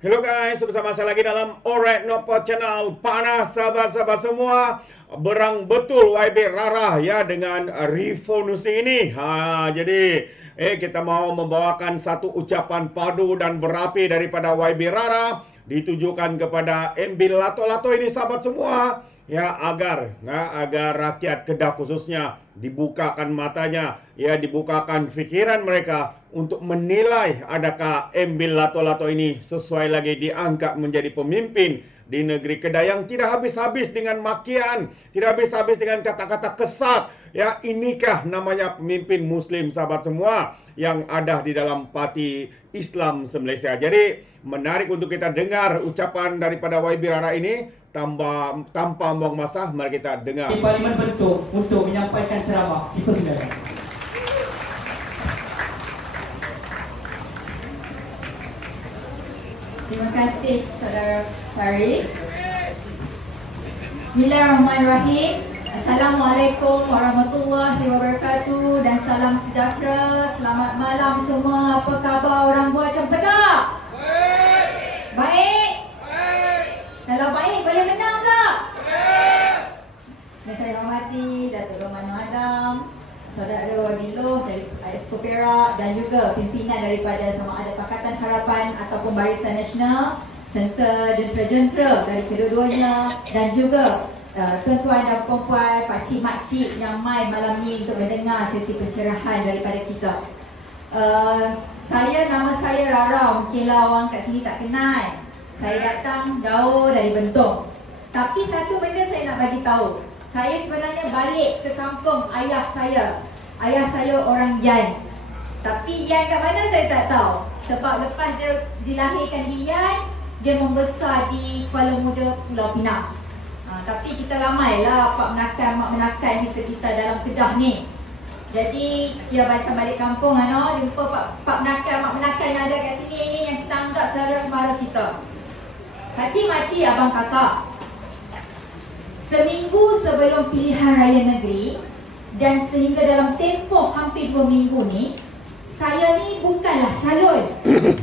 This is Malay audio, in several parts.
Hello guys, bersama saya lagi dalam Alright Nopo Channel. Panas sahabat-sahabat semua. Berang betul YB Rara ya dengan revolusi ini. Jadi kita mau membawakan satu ucapan padu dan berapi daripada YB Rara ditujukan kepada MB Lato-Lato ini sahabat semua. Ya agar rakyat Kedah khususnya dibukakan matanya, ya dibukakan fikiran mereka untuk menilai adakah Embil Lato-Lato ini sesuai lagi diangkat menjadi pemimpin di negeri Kedah yang tidak habis-habis dengan makian, tidak habis-habis dengan kata-kata kesat. Ya, inikah namanya pemimpin Muslim sahabat semua yang ada di dalam parti Islam se-Malaysia. Jadi menarik untuk kita dengar ucapan daripada YB Rara ini. Tanpa buang masa, mari kita dengar. Di Parlimen bentuk untuk menyampaikan ceramah. Dipersilakan. Terima kasih Saudara Faris. Bismillahirrahmanirrahim. Assalamualaikum warahmatullahi wabarakatuh dan salam sejahtera. Selamat malam semua. Apa khabar orang buah Cempedak? Baik. Kalau baik boleh menang tak? Dan saya hormati Datuk Romano Adam, Saudara Wadilo dari Exco Perak dan juga pimpinan daripada sama ada Pakatan Harapan ataupun Barisan Nasional serta jentera-jentera dari kedua-duanya dan juga tuan-tuan dan puan-puan, pakcik-makcik yang mai malam ni untuk mendengar sesi pencerahan daripada kita. Nama saya Rara, mungkinlah orang kat sini tak kenal. Saya datang jauh dari Bentong. Tapi satu benda saya nak bagi tahu. Saya sebenarnya balik ke kampung ayah saya. Ayah saya orang Yan. Tapi Yan kat mana saya tak tahu. Sebab lepas dia dilahirkan di Yan, dia membesar di Kuala Muda, Pulau Pinang. Tapi kita ramailah pak menakan, mak menakan di sekitar dalam Kedah ni. Jadi dia macam balik kampung jumpa pak menakan, mak menakan yang ada kat sini ni yang kita anggap saudara mara kita. Pakcik-makcik, abang kakak, seminggu sebelum pilihan raya negeri dan sehingga dalam tempoh hampir 2 minggu ni, saya ni bukanlah calon.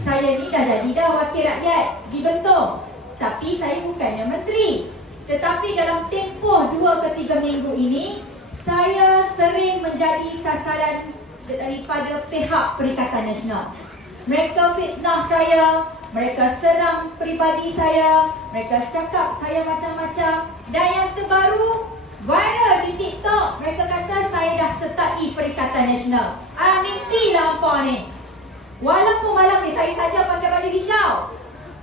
Saya ni dah wakil rakyat di Bentong. Tapi saya bukannya menteri. Tetapi dalam tempoh 2 ke 3 minggu ini, saya sering menjadi sasaran daripada pihak Perikatan Nasional. Mereka fitnah saya, mereka serang peribadi saya, mereka cakap saya macam-macam. Dan yang terbaru, viral di TikTok, mereka kata saya dah sertai Perikatan Nasional. Mimpilah hampa ni. Walaupun malam ni saya saja pakai baju hijau,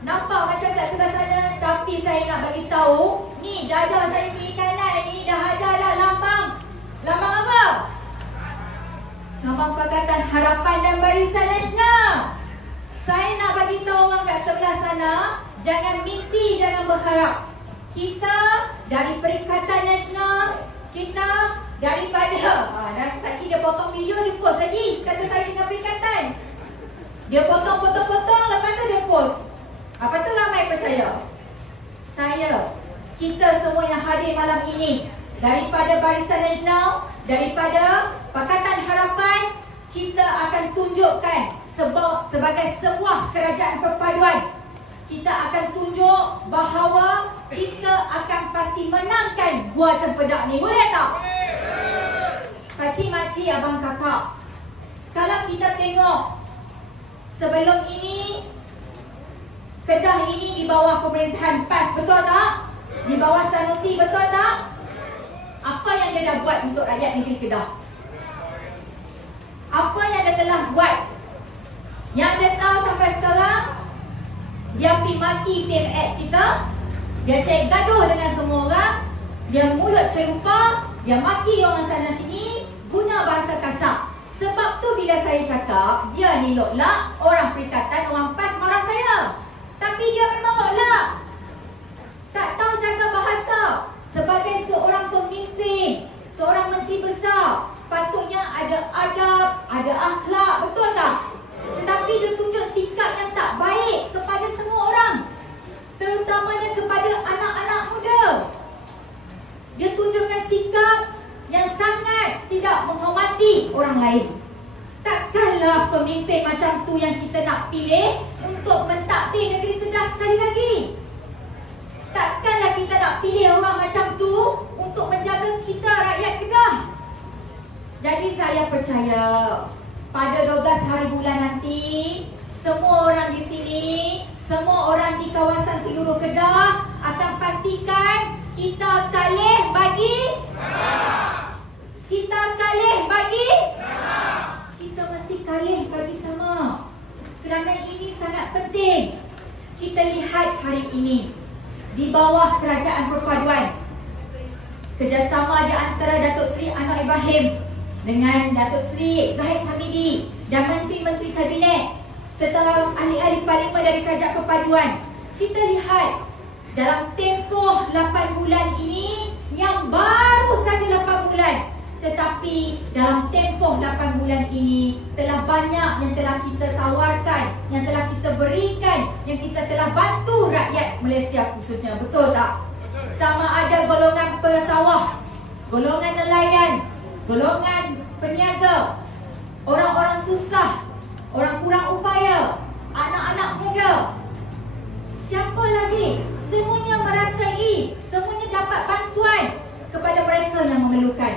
nampak macam kat sebelah sana, tapi saya nak bagi tahu, ni dada saya kiri kanan ni dah ada dah lambang. Lambang apa? Lambang Pakatan Harapan dan Barisan Nasional. Saya nak bagi tahu orang kat sebelah sana, jangan mimpi, jangan berharap. Kita dari Perikatan Nasional, kita daripada dan sekali dia potong video, dia post lagi kata saya dengan Perikatan. Dia potong, lepas tu dia post. Apa tu ramai percaya. Kita semua yang hadir malam ini, daripada Barisan Nasional, daripada Pakatan Harapan, kita akan tunjukkan sebagai sebuah kerajaan perpaduan. Kita akan tunjuk bahawa kita akan pasti menangkan Buah Cempedak ni. Boleh tak? Pakcik-makcik, abang kakak, kalau kita tengok sebelum ini Kedah ini di bawah pemerintahan PAS, betul tak? Di bawah Sanusi, betul tak? Apa yang dia dah buat untuk rakyat negeri Kedah? Apa yang dia telah buat? Yang dia tahu sampai sekarang, dia pergi maki PMX kita, dia cari gaduh dengan semua orang, dia mulut cerupa, dia maki orang sana sini, guna bahasa kasar. Sebab tu bila saya cakap, dia ni loklah orang Perikatan, orang PAS marah saya. Tapi dia memang loklah, tak tahu cakap bahasa. Sebagai seorang pemimpin, seorang menteri besar, patutnya ada adab, ada akhlak, betul tak? Tetapi dia tunjuk sikap yang tak baik kepada semua orang, terutamanya kepada anak-anak muda. Dia tunjukkan sikap yang sangat tidak menghormati orang lain. Takkanlah Siapalah pemimpin macam tu yang kita nak pilih untuk mentadbir negeri Kedah sekali lagi? Takkanlah kita nak pilih orang macam tu untuk menjaga kita rakyat Kedah. Jadi saya percaya pada 12 hari bulan nanti, semua orang di sini, semua orang di kawasan seluruh Kedah akan pastikan kita kalih bagi kita kalih bagi kita mesti kalih bagi sama. Kerana ini sangat penting. Kita lihat hari ini di bawah Kerajaan Perpaduan, kerjasama di antara Datuk Seri Anwar Ibrahim dengan Datuk Seri Zahid Hamidi dan menteri-menteri kabinet serta ahli-ahli parlimen dari Kerajaan Perpaduan. Kita lihat dalam tempoh 8 bulan ini, yang baru saja 8 bulan, tetapi dalam tempoh 8 bulan ini telah banyak yang telah kita tawarkan, yang telah kita berikan, yang kita telah bantu rakyat Malaysia khususnya. Betul tak? Sama ada golongan pesawah, golongan nelayan, golongan peniaga, orang-orang susah, orang kurang upaya, anak-anak muda. Siapa lagi? Semuanya merasai, semuanya dapat bantuan kepada mereka yang memerlukan.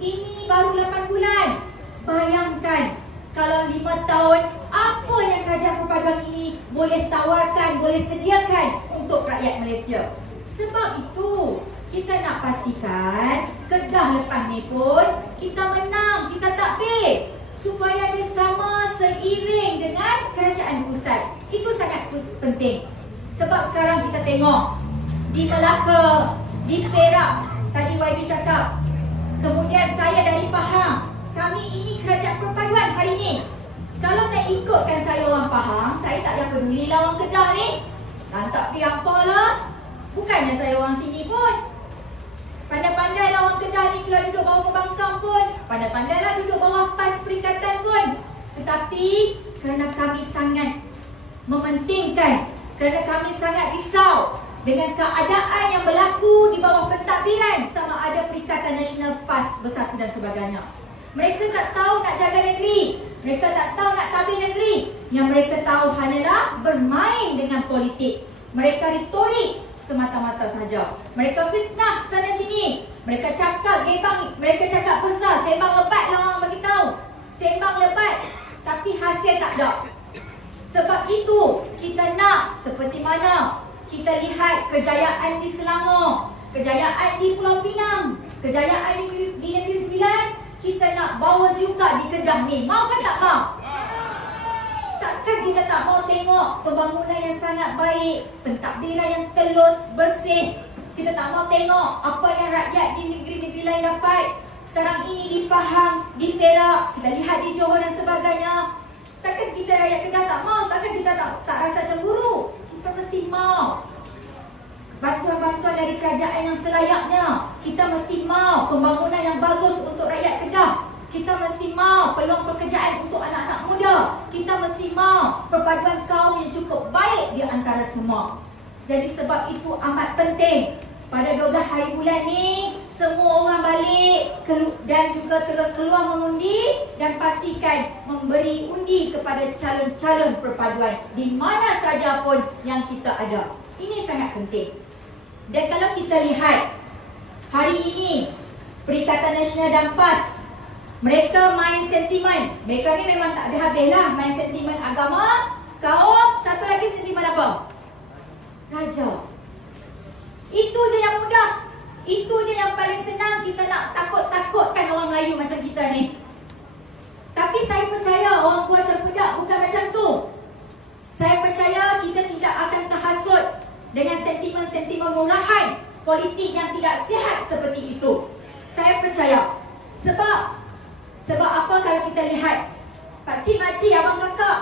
Ini baru 8 bulan. Bayangkan kalau 5 tahun, apa yang Kerajaan Perpaduan ini boleh tawarkan, boleh sediakan untuk rakyat Malaysia. Sebab itu kita nak pastikan Kedah lepas ni pun kita menang, kita takbir, supaya dia sama seiring dengan kerajaan pusat. Itu sangat penting. Sebab sekarang kita tengok di Melaka, di Perak, tadi YB cakap, kemudian saya dari Pahang, kami ini Kerajaan Perpaduan hari ini. Kalau nak ikutkan saya orang Pahang, saya tak payah pedulilah orang Kedah ni. Tak pergi apalah. Bukannya saya orang sini pun. Pandai-pandailah orang Kedah ni kalau duduk bawah pembangkang pun. Pandai-pandailah duduk bawah PAS perikatan pun. Tetapi kerana kami sangat mementingkan, kerana kami sangat risau dengan keadaan yang berlaku di bawah pentadbiran, sama ada Perikatan Nasional PAS Bersatu dan sebagainya. Mereka tak tahu nak jaga negeri, mereka tak tahu nak tabir negeri. Yang mereka tahu hanyalah bermain dengan politik. Mereka retorik semata-mata saja. Mereka fitnah sana sini. Mereka cakap gebang, mereka cakap besar, sembang lebat lah orang bagi tahu. Sembang lebat, tapi hasil tak ada. Sebab itu kita nak seperti mana kita lihat kejayaan di Selangor, kejayaan di Pulau Pinang, kejayaan di Negeri Sembilan, kita nak bawa juga di Kedah ni. Mau kan tak mau? Takkan kita tak mau tengok pembangunan yang sangat baik, pentadbiran yang telus, bersih. Kita tak mau tengok apa yang rakyat di negeri-negeri lain dapat. Sekarang ini di Pahang, di Perak, kita lihat di Johor dan sebagainya. Takkan kita rakyat Kedah tak mau? Takkan kita tak rasa cemburu? Kita mesti mau bantuan-bantuan dari kerajaan yang selayaknya. Kita mesti mau pembangunan yang bagus untuk rakyat Kedah. Kita mesti mau peluang pekerjaan untuk anak-anak muda. Kita mesti mau perpaduan kaum yang cukup baik di antara semua. Jadi sebab itu amat penting pada 12 hari bulan ni semua orang balik dan juga terus keluar mengundi dan pastikan memberi undi kepada calon-calon perpaduan di mana saja pun yang kita ada. Ini sangat penting. Dan kalau kita lihat hari ini Perikatan Nasional dan PAS, mereka main sentimen. Mereka ni memang tak ada habis lah. Main sentimen agama, kaum, satu lagi sentimen apa? Raja. Itu je yang mudah. Itu je yang paling senang. Kita nak takut-takutkan orang Melayu macam kita ni. Tapi saya percaya orang Kuala Cempedak bukan macam tu. Saya percaya kita tidak akan terhasut dengan sentimen-sentimen murahan politik yang tidak sihat seperti itu. Saya percaya. Sebab apa kalau kita lihat pakcik-makcik, abang kakak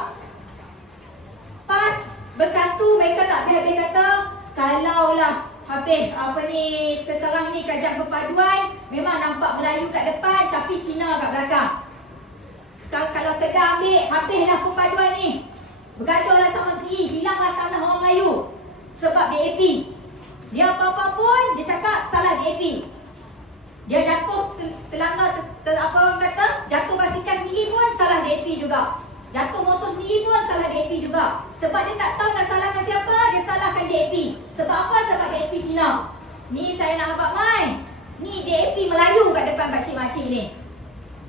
PAS Bersatu, mereka tak habis kata kalaulah habis sekarang ni Kerajaan Perpaduan memang nampak Melayu kat depan tapi Cina kat belakang. Sekarang kalau Kedah ambil, habislah perpaduan ni. Bergaduhlah sama sendiri, hilanglah tanah orang Melayu. Sebab DAP. Dia apa-apa pun dia cakap salah DAP. Dia jatuh terlanggar apa orang kata, jatuh basikal sendiri pun salah DAP juga. saya nak abang mai. Ni DAP Melayu kat depan pakcik-makcik ni.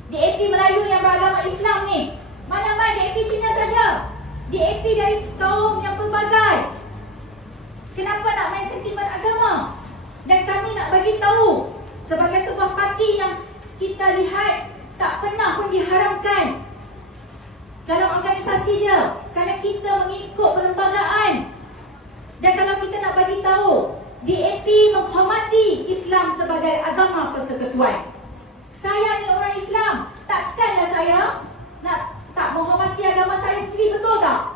DAP Melayu yang beragama Islam ni. Mana mai DAP Cina saja. DAP dari kaum yang pelbagai. Kenapa nak main sentimen agama? Dan kami nak bagi tahu sebagai sebuah parti yang kita lihat tak pernah pun diharamkan dalam organisasi dia, kerana kita mengikut perlembagaan. Dan kalau kita nak bagi tahu, DAP menghormati Islam sebagai agama persekutuan. Saya ni orang Islam, takkanlah saya nak tak menghormati agama saya sendiri, betul tak?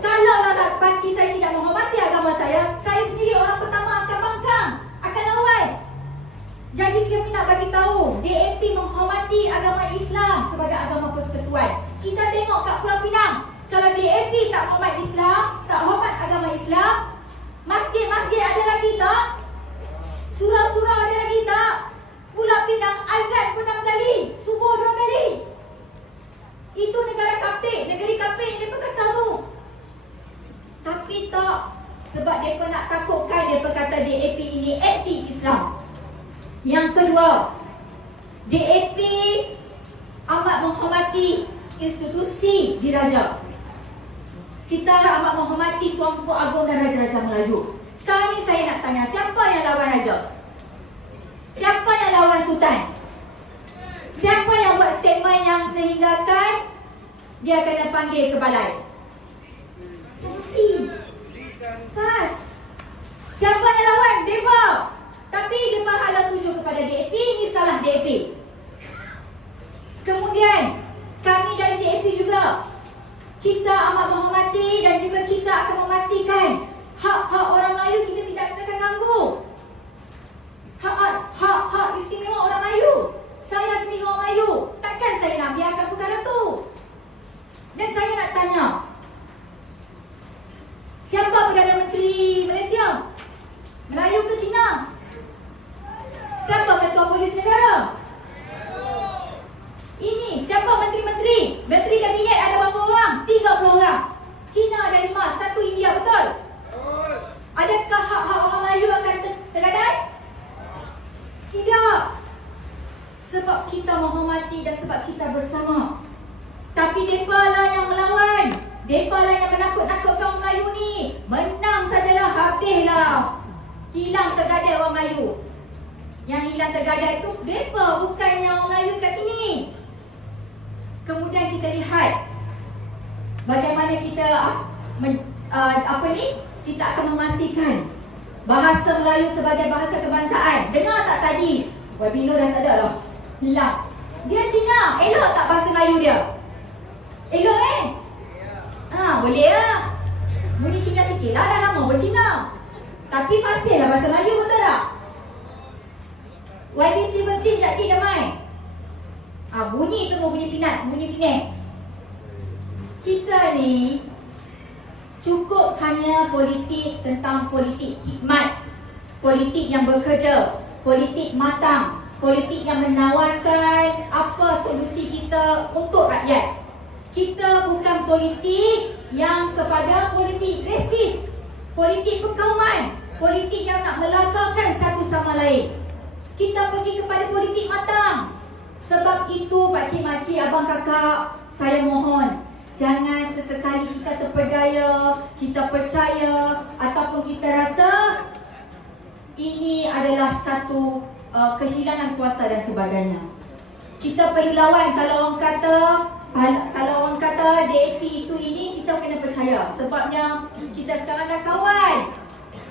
Kalau lah parti saya tidak menghormati agama saya sendiri orang pertama akan bangkang, akan lawan. Jadi kami nak bagi tahu, DAP menghormati agama Islam sebagai agama persekutuan. Kita tengok kat Pulau Pinang, kalau DAP tak hormat Islam, tak hormat agama Islam, masjid-masjid ada lagi tak? Surau-surau ada lagi tak? Pulau Pinang azan pun 6 kali, subuh 2 kali. Itu negara kafir, negeri kafir yang mereka kata tu. Tapi tak, sebab mereka nak takutkan, mereka kata DAP ini anti-Islam. Yang kedua, DAP amat menghormati institusi diraja. Kita amat menghormati Tuanku Agong dan Raja-Raja Melayu. Sekarang ni saya nak tanya, siapa yang lawan Raja? Siapa yang lawan Sultan? Siapa yang buat statement yang sehinggakan dia kena panggil ke balai? Sanusi. Pas. Siapa yang lawan? Depa. Tapi Depa halang tuju kepada DAP, ini salah DAP. Kemudian kami dari DAP juga, kita amat menghormati dan juga kita akan memastikan hak-hak orang Melayu kita tidak akan ganggu. Hak istimewa orang Melayu. Saya sendiri orang Melayu, takkan saya nak biarkan perkara tu. Dan saya nak tanya, siapa Perdana Menteri Malaysia? Melayu ke Cina? Siapa Ketua Polis Negara? Ini, siapa menteri-menteri? Menteri Kabinet ada berapa orang? 30 orang. Cina ada 5, 1 India, betul? Adakah hak-hak orang Melayu akan tergadai? Tidak. Sebab kita menghormati dan sebab kita bersama. Tapi mereka lah yang melawan. Mereka lah yang menakut-nakutkan orang Melayu ni. Menang sajalah, habislah. Hilang tergadai orang Melayu. Yang hilang tergadai tu mereka, bukannya orang Melayu kat sini. Kemudian kita lihat bagaimana kita kita akan memastikan bahasa Melayu sebagai bahasa kebangsaan. Dengar tak tadi? Wabilo dah tak ada lah, hilang. Dia Cina, elok tak bahasa Melayu dia? Elok boleh lah. Bunyi Cina sikit lah, dah lama bercina. Tapi masih lah bahasa Melayu, betul tak? YB Stevenson sekejap lagi dah main. Bunyi tu bunyi pinat, bunyi Penang. Kita ni cukup hanya politik tentang politik hikmat, politik yang bekerja, politik matang, politik yang menawarkan apa solusi kita untuk rakyat. Kita bukan politik yang kepada politik resis, politik perkauman, politik yang nak melakarkan satu sama lain. Kita pergi kepada politik matang. Sebab itu pakcik-makcik, abang kakak, saya mohon, jangan sesekali kita terpedaya, kita percaya ataupun kita rasa ini adalah satu kehilangan kuasa dan sebagainya. Kita perlu lawan. Kalau orang kata DAP itu ini, kita kena percaya. Sebabnya kita sekarang dah kawan.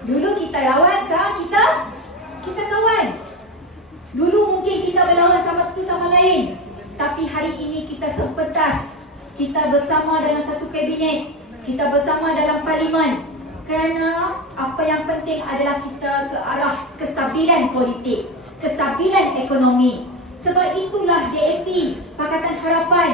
Dulu kita lawan, sekarang kita kawan. Dulu mungkin kita berlawan sama lain, tapi hari ini kita sepentas. Kita bersama dalam satu kabinet, kita bersama dalam parlimen. Kerana apa yang penting adalah kita ke arah kestabilan politik, kestabilan ekonomi. Sebab itulah DAP, Pakatan Harapan,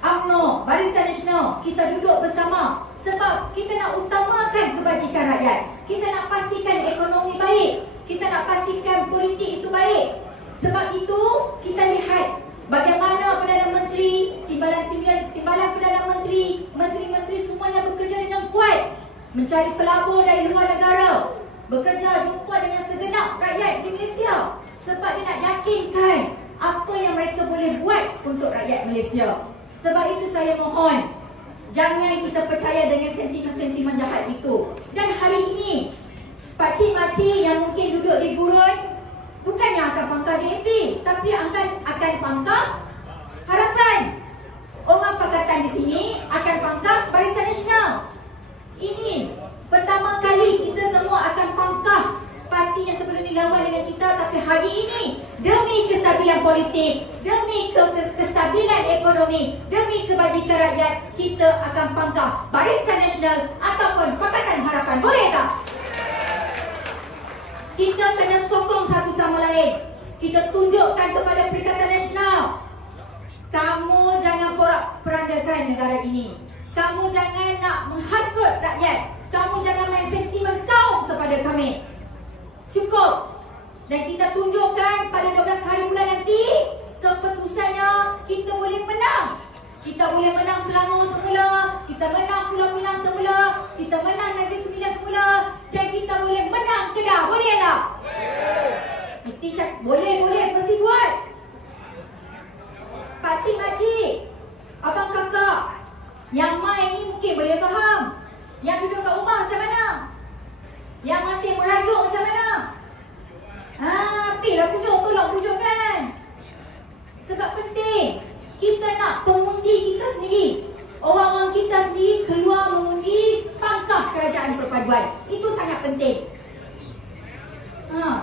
UMNO, Barisan Nasional, kita duduk bersama. Sebab kita nak utamakan kebajikan rakyat. Kita nak pastikan ekonomi baik, kita nak pastikan politik itu baik. Sebab itu kita lihat bagaimana Perdana Menteri, timbalan Perdana Menteri, menteri-menteri semuanya bekerja dengan kuat, mencari pelabur dari luar negara, bekerja jumpa dengan segenap rakyat di Malaysia sebab dia nak yakinkan apa yang mereka boleh buat untuk rakyat Malaysia. Sebab itu saya mohon, jangan kita percaya dengan sentimen-sentimen jahat itu. Dan hari ini, pakcik-makcik yang mungkin duduk di gurun bukannya akan pangkal DAP, tapi akan pangkal Harapan. Orang pakatan di sini akan pangkal Barisan Nasional. Ini pertama kali kita semua akan pangkal parti yang sebelum ni lawan dengan kita, tapi hari ini demi kestabilan politik, demi kestabilan ekonomi, demi kebajikan rakyat, kita akan pangkal Barisan Nasional ataupun Pakatan Harapan. Boleh tak? Kita kena sokong satu sama lain. Kita tunjukkan kepada Perikatan Nasional, kamu jangan porak-perandakan negara ini. Kamu jangan nak menghasut rakyat. Kamu jangan main sentimen kaum kepada kami. Cukup. Dan kita tunjukkan pada 12 hari bulan nanti, keputusannya kita boleh menang. Kita boleh menang Selangor semula, kita menang Pulau Pinang semula, kita menang Negeri Sembilan semula, dan kita boleh menang Kedah. Boleh tak? Mesti boleh, mesti buat. Pakcik-makcik, abang kakak yang main ni mungkin boleh faham. Yang duduk kat rumah macam mana? Yang masih merajuk macam mana? Pergilah pujuk, tolong pujukkan. Sebab penting, kita nak pengundi kita sendiri, orang-orang kita sendiri keluar mengundi pangkal kerajaan perpaduan. Itu sangat penting.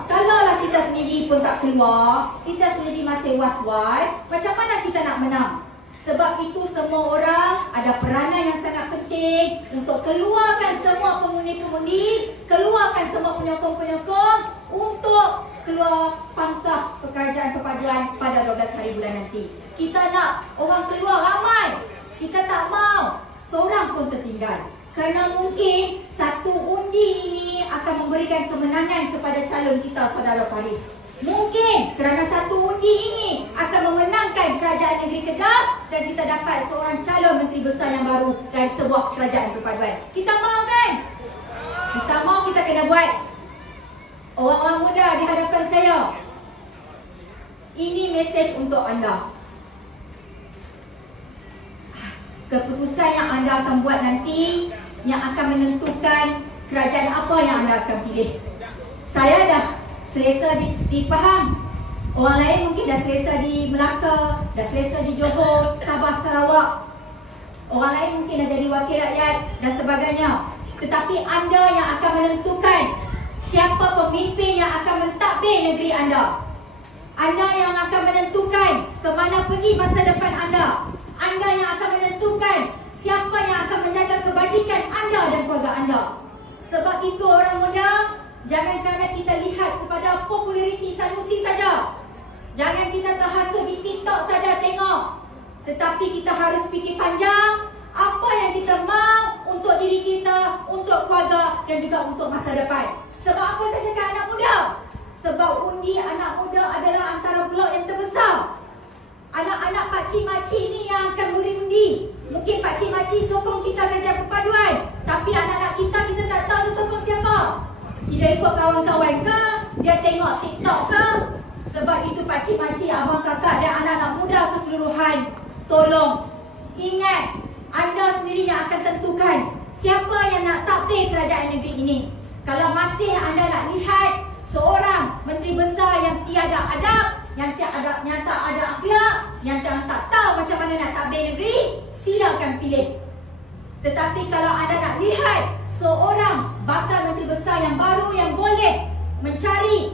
Kalaulah kita sendiri pun tak keluar, kita sendiri masih was-was, macam mana kita nak menang? Sebab itu semua orang ada peranan yang sangat penting untuk keluarkan semua pengundi-pengundi, keluarkan semua penyokong-penyokong untuk keluar pangkal kerajaan perpaduan pada 12 hari bulan nanti. Kita nak orang keluar ramai. Kita tak mau seorang pun tertinggal. Kerana mungkin satu undi ini akan memberikan kemenangan kepada calon kita, Saudara Faris. Mungkin kerana satu undi ini akan memenangkan kerajaan negeri Kedah dan kita dapat seorang calon menteri besar yang baru dari sebuah kerajaan perpaduan. Kita mahu kan? Kita mahu, kita kena buat. Orang-orang muda di hadapan saya, ini mesej untuk anda. Keputusan yang anda akan buat nanti yang akan menentukan kerajaan apa yang anda akan pilih. Saya dah selesa dipaham. Orang lain mungkin dah selesa di Melaka, dah selesa di Johor, Sabah, Sarawak. Orang lain mungkin dah jadi wakil rakyat dan sebagainya. Tetapi anda yang akan menentukan siapa pemimpin yang akan mentadbir negeri anda. Anda yang akan menentukan ke mana pergi masa depan anda. Anda yang akan menentukan siapa yang akan menjaga kebajikan anda dan keluarga anda. Sebab itu orang muda, jangan kerana kita lihat kepada populariti Sanusi saja, jangan kita terhasut di TikTok saja tengok. Tetapi kita harus fikir panjang apa yang kita mahu untuk diri kita, untuk keluarga dan juga untuk masa depan. Sebab apa saya cakap anak muda? Sebab undi anak muda adalah antara blok yang terbesar. Anak-anak pakcik-makcik ni yang akan berundi. Mungkin pakcik-makcik sokong kita kerja perpaduan, tapi anak-anak kita tak tahu dia sokong siapa. Dia ikut kawan-kawan ke? Dia tengok TikTok ke? Sebab itu pakcik-makcik, abang kakak dan anak-anak muda keseluruhan, tolong ingat, anda sendiri yang akan tentukan siapa yang nak takbir kerajaan negeri ini. Kalau masih anda nak lihat seorang menteri besar yang tiada adab, yang tak ada akhlak, yang tak tahu macam mana nak takbir negeri, silakan pilih. Tetapi kalau anda nak lihat seorang bakal menteri besar yang baru, yang boleh mencari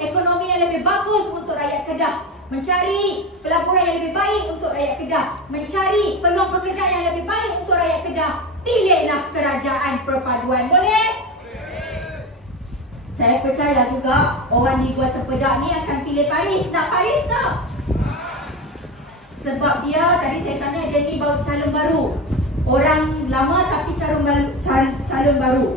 ekonomi yang lebih bagus untuk rakyat Kedah, mencari pelaburan yang lebih baik untuk rakyat Kedah, mencari peluang pekerjaan yang lebih baik untuk rakyat Kedah, pilihlah kerajaan perpaduan. Boleh? Saya percaya juga orang di Gua Cempedak ni akan pilih Faris. Nak Faris tak? Sebab dia, tadi saya tanya, dia ni calon baru. Orang lama tapi calon baru.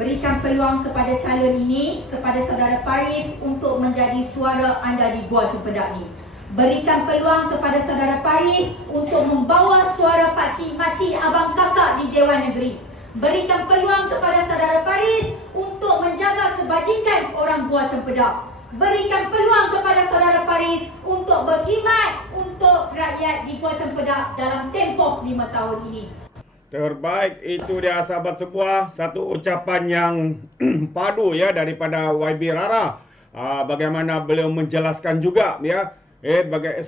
Berikan peluang kepada calon ini, kepada saudara Faris untuk menjadi suara anda di Gua Cempedak ni. Berikan peluang kepada saudara Faris untuk membawa suara pakcik-makcik, abang kakak di Dewan Negeri. Berikan peluang kepada saudara Paris untuk menjaga kebajikan orang Gua Cempedak. Berikan peluang kepada saudara Paris untuk berkhidmat untuk rakyat di Gua Cempedak dalam tempoh 5 tahun ini. Terbaik, itu dia sahabat semua, satu ucapan yang padu ya daripada YB Rara. Bagaimana beliau menjelaskan juga ya, sebagai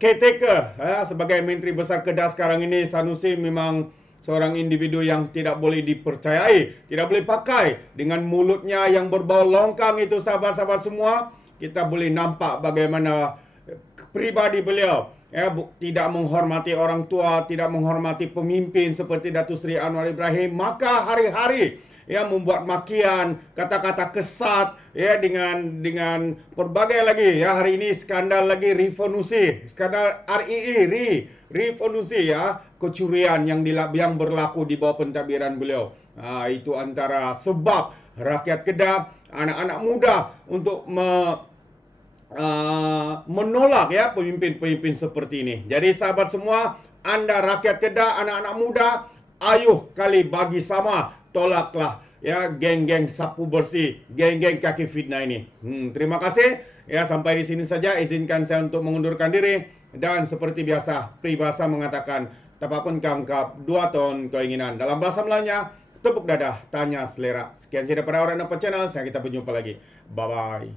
caretaker sebagai Menteri Besar Kedah sekarang ini, Sanusi memang seorang individu yang tidak boleh dipercayai, tidak boleh pakai dengan mulutnya yang berbau longkang itu sahabat-sahabat semua. Kita boleh nampak bagaimana pribadi beliau tidak menghormati orang tua, tidak menghormati pemimpin seperti Datuk Seri Anwar Ibrahim, maka hari-hari membuat makian, kata-kata kesat dengan berbagai lagi hari ini skandal lagi revolusi, skandal revolusi kecurian yang berlaku di bawah pentadbiran beliau. Itu antara sebab rakyat Kedah, anak-anak muda untuk menolak pemimpin-pemimpin seperti ini. Jadi sahabat semua, anda rakyat Kedah, anak-anak muda, ayuh kali bagi sama, tolaklah geng-geng sapu bersih, geng-geng kaki fitnah ini. Terima kasih. Sampai di sini saja, izinkan saya untuk mengundurkan diri, dan seperti biasa, peribahasa mengatakan tapapun kangkap 2 ton keinginan. Dalam bahasa Melayunya, tepuk dadah, tanya selera. Sekian saja daripada Orang Nampak Channel, saya kita berjumpa lagi. Bye bye.